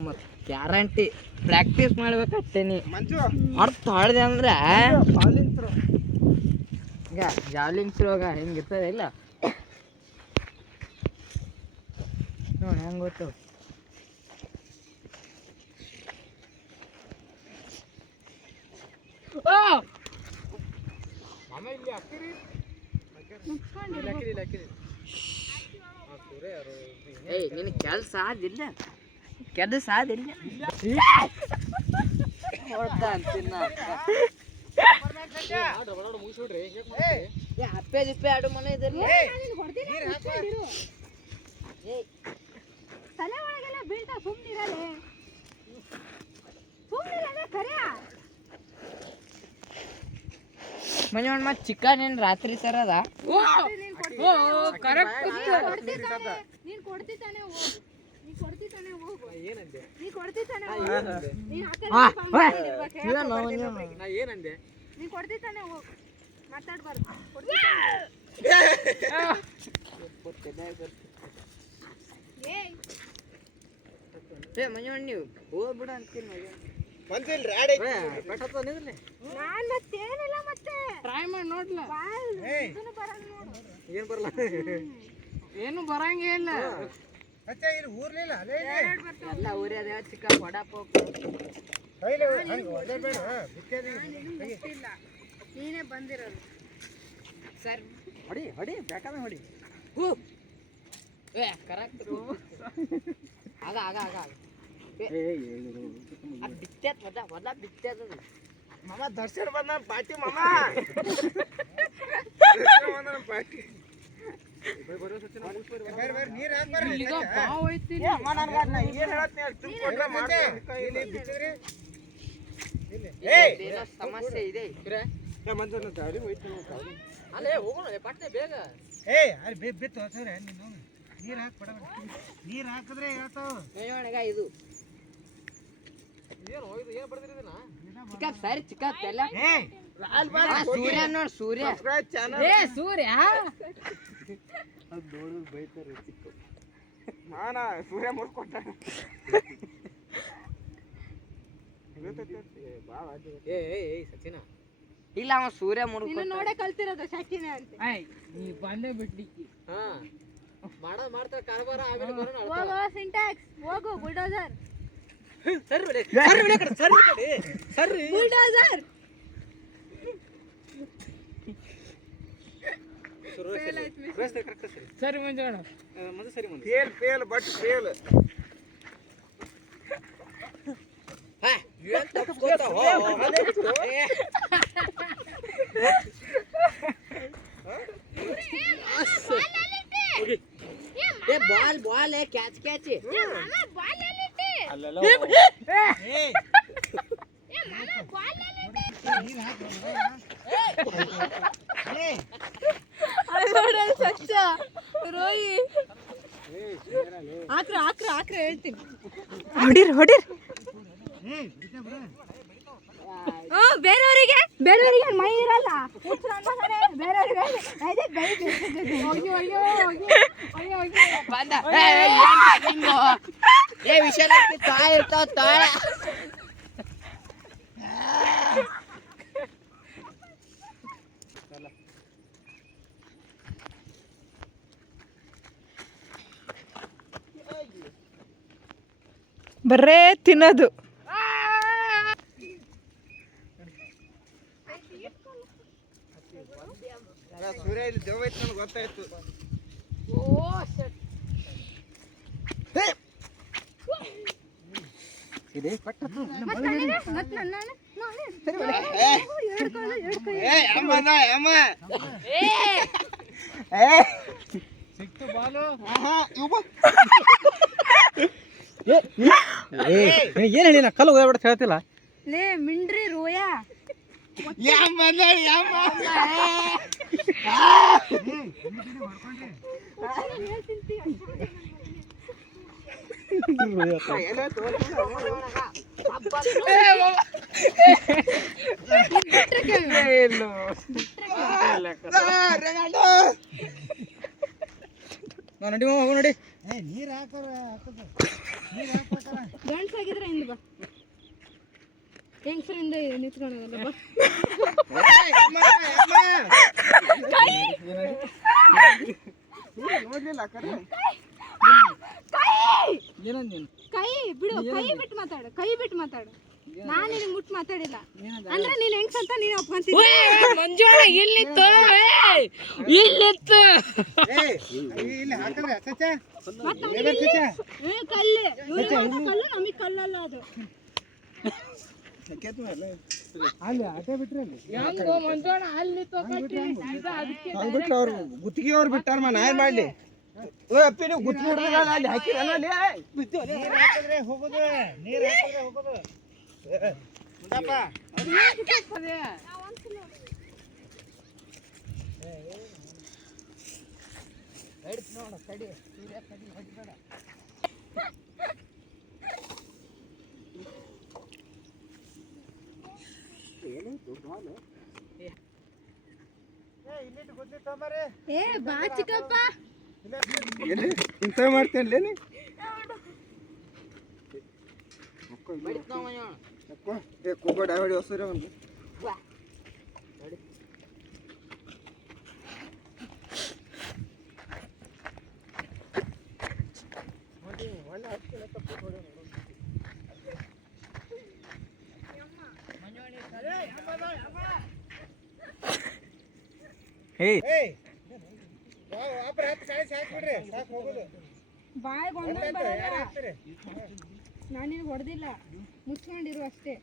ಮತ್ತೆ guarantee practice ಮಾಡ್ಬೇಕಷ್ಟೇನಿ ಅರ್ಥ ಹೊಡೆದೆ ಅಂದ್ರೆ ಈಗ ಜಾವ್ಲಿಂಗ್ ಥ್ರೋಗ ಹೆಂಗಿರ್ತದೆ ಇಲ್ಲ ನೋಡಿ ಹೆಂಗೆ ಗೊತ್ತು ಏಯ್ ನಿನ್ ಕೆಲಸ ಆದಿಲ್ಲ ಕೆಲಸ ಆದಿಲ್ಲ ಹಪ್ಪೆ ಜಿಪ್ಪೆ ಆಡು ಮನೆ ಇದೆಲ್ಲ ತಲೆ ಒಳಗೆಲ್ಲ ಬೀಳ್ತಾ ಸುಮ್ಮನಿರಲೇ ಸುಮ್ಮನಿರಲೇ ಖರೆ ಮನೆ ಮತ್ತೆ ಚಿಕನ್ ಏನು ರಾತ್ರಿ ತರದ ನೀನ್ ಕೊಡ್ತಿದ್ದಾನೆ ಹೋಗು ನೀನ್ ಕೊಡ್ತಿದ್ದಾನೆ ಹೋಗು ಏನಂದೆ ನೀ ಕೊಡ್ತಿದ್ದಾನೆ ಹೋಗು ನೀನ್ ನಾ ಏನಂದೆ ನೀನ್ ಕೊಡ್ತಿದ್ದಾನೆ ಹೋಗು ಮಾತಾಡ್ಬಾರ್ದು ಏ ಮನೆ ನೀವು ಹೋಗ್ಬಿಡ ಅಂತೀನಿ ನಾನ್ ಮತ್ತೇನಿಲ್ಲ ಮತ್ತೆ ಟ್ರೈ ಮಾಡಿ ನೋಡ್ಲ ಇದನ್ನು ಬರಲ್ಲ ನೋಡು ಏನ್ ಬರಲ್ಲ ಏನು ಬರಂಗೇ ಇಲ್ಲ ಎಲ್ಲ ಊರ್ಯಾದ ಚಿಕನ್ ವಡಾಪಾವ್ ಗೊತ್ತಿಲ್ಲ ನೀನೇ ಬಂದಿರೋದು ಸರ್ ಹೊಡಿ ಹೊಡಿ ಬೇಕಾದ್ರೆ ಹೊಡಿ ಏ ಕರೆಕ್ಟ್ ಆಗ ಆಗ ಆಗ ಆಗ ಬಿತ್ತೇತ್ ಮೊದಲ ಬಿತ್ತೇತ್ ಅದು ಮಾಮ ದರ್ಶನ್ ಬಂದ ಪಾರ್ಟಿ ಮಾಮ ಪಾರ್ಟಿ ಸಮಸ್ಯೆ ಇದೆ ಅಲ್ಲೇ ಹೋಗೋಣ ಪಟ್ಟೆ ಬೇಗ ನೀರ್ ಹಾಕಿದ್ರೆ ಹೇಳ್ತಾವ ಇದು ಏನು ಏನ್ ಬರ್ದಿರಿದಿನ ಚಿಕ್ಕ ಸರಿ ಚಿಕ್ಕ ತೆಲ್ಲ ಸೂರ್ಯ ನೋಡ್ ಸೂರ್ಯ ಏ ಸೂರ್ಯ ಬೈತಾರೆ ಚಿಕ್ಕ ಮಾನ ಸೂರ್ಯ ಮುರ್ಕೊಟ್ಟ ಸಚಿನ ಇಲ್ಲ ಅವ ಸೂರ್ಯ ಮುರ್ಕೊಟ್ಟ ನೋಡೇ ಕಲ್ತಿರೋದು ಶಕಿನೇ ಅಂತ ನೀ ಬಂದೇ ಬಿಡ್ಲಿಕ್ಕಿ ಹಾ ಮಾಡೋದ್ ಮಾಡ್ತಾರೆ ಕಾರ್ಬಾರ ಆಮೇಲೆ ಬರೋಣ ಹೋಗೋ ಸಿಂಟ್ಯಾಕ್ಸ್ ಹೋಗು ಬುಲ್ಡೋಸರ್ ಸರಿ ಬಿಡಿ ಸರಿ ಬುಲ್ಡೋಸರ್ ಸರಿ ಮಂಜೋಣ ಮುಂದೆ ಸರಿ ಮುಂದೆ ಫೇಲ್ ಬಟ್ ಫೇಲ್ ಏನ್ ತಪ್ಪಿಸ್ಕೋತಾವ ಏ ball ball catch catch ball ಎಲ್ಲಿಟ್ಟಿ ಅಲ್ಲಲ್ಲ ಮಾಮ ಬಾಲ್ ಎಲ್ಲಿಟ್ಟಿ ನೋಡಲ್ ಸಚ್ಚ ರೋಯಿ ಆಕ್ರ ಹೇಳ್ತೀನಿ ಹೊಡಿರ್ ಬೇರೆಯವರಿಗೆ ಮೈ ಇರಲ್ಲ ಬೇರೆಯವರಿಗೆ ಏ ವಿಷಯ ತಾಳ ಇರ್ತಾವ ತಾಳ ಬರೇ ತಿನ್ನೋದು ಸೂರ್ಯ ಇಲ್ಲಿ ದೇವ ಐತೆ ನನಗೆ ಗೊತ್ತಾಯ್ತು ಇದೆ ಸಿಕ್ತು ಬಾಲು ಏನ್ ಹೇಳಿ ನಾ ಕಲ್ಲು ಹೋಗ್ಬಿಡ್ತ ಹೇಳ್ತಿಲ್ಲ ಲೇ ಮಿಂಡ್ರಿ ರೋಯಾ ನೋಡಿ ಹೋಗು ನೋಡಿ ನೀರ್ ಹಾಕೋರ ನೀರ್ ಹಾಕ್ಬೇಕಲ್ಲ ಗಂಡ್ಸಾಗಿದ್ರೆ ಹಿಂದೆ ಬಾ ಹೆಂಗಸರಿಂದ ನಿಂತ್ಕೊಳ್ಳೋದಲ್ಲ ಬಾ ನೋಡ್ಲಿಲ್ಲ ಕರೆ ಕೈ ಬಿಡು ಕೈ ಬಿಟ್ಟು ಮಾತಾಡು ಕೈ ಬಿಟ್ಟು ಮಾತಾಡು ನಾನು ನಿನಗೆ ಮುಟ್ಟು ಮಾತಾಡಿಲ್ಲ ಅಂದ್ರೆ ನೀನು ಹೆಂಗ್ಸ ಅಂತ ನೀನು ಒಪ್ಕೊಂತೀನಿ ಮಂಜುಳ ಇಲ್ಲಿತ್ತು ಇಲ್ಲಿತ್ತು ಇಲ್ಲಿ ಹಾಕಂದ್ರೆ ಸಚ್ಚ ಕಲ್ಲು ಕಲ್ಲು ನಮಗೆ ಕಲ್ಲಲ್ಲ ಅದು ಅಲ್ಲಿ ಅದೇ ಬಿಟ್ರೆ ಅಲ್ಲಿ ಹೆಂಗೋ ಮಂಜುಳ ಅಲ್ಲಿ ಅದಕ್ಕೆ ಬಿಟ್ಟು ಅವ್ರು ಗುತ್ತಿಗೆ ಅವ್ರು ಬಿಟ್ಟಾರ ನಾ ಏನ್ ಮಾಡ್ಲಿ ಓ ಅಪ್ಪಿ ನೀವು ಗುತ್ತಿಗೆ ಹಿಡಿದ್ರಲ್ಲ ಅಲ್ಲಿ ಹಾಕಿರಲ್ಲ ಅಲ್ಲಿ ನೀರು ಹಾಕಿದ್ರೆ ಹೋಗೋದು ನೀರು ಹಾಕಿದ್ರೆ ಹೋಗೋದು ಮುಂದಪ್ಪ ನೋಡು ಕಡಿ ಸೂರ್ಯ ಕಡಿ ಹೊಡಿಬೇಡ ಏ ಬಾ ಚಿಕ್ಕಪ್ಪ ಇಂತ ಮಾಡ್ತೇನೆ ಕೂಗೋಡ ಹೊಡಿ ಹೊಸರ ಒಂದು ಬಾಯ್ ನಾನು ನಿನಗೆ ಹೊಡೆದಿಲ್ಲ ಮುಚ್ಕೊಂಡಿರು ಅಷ್ಟೇ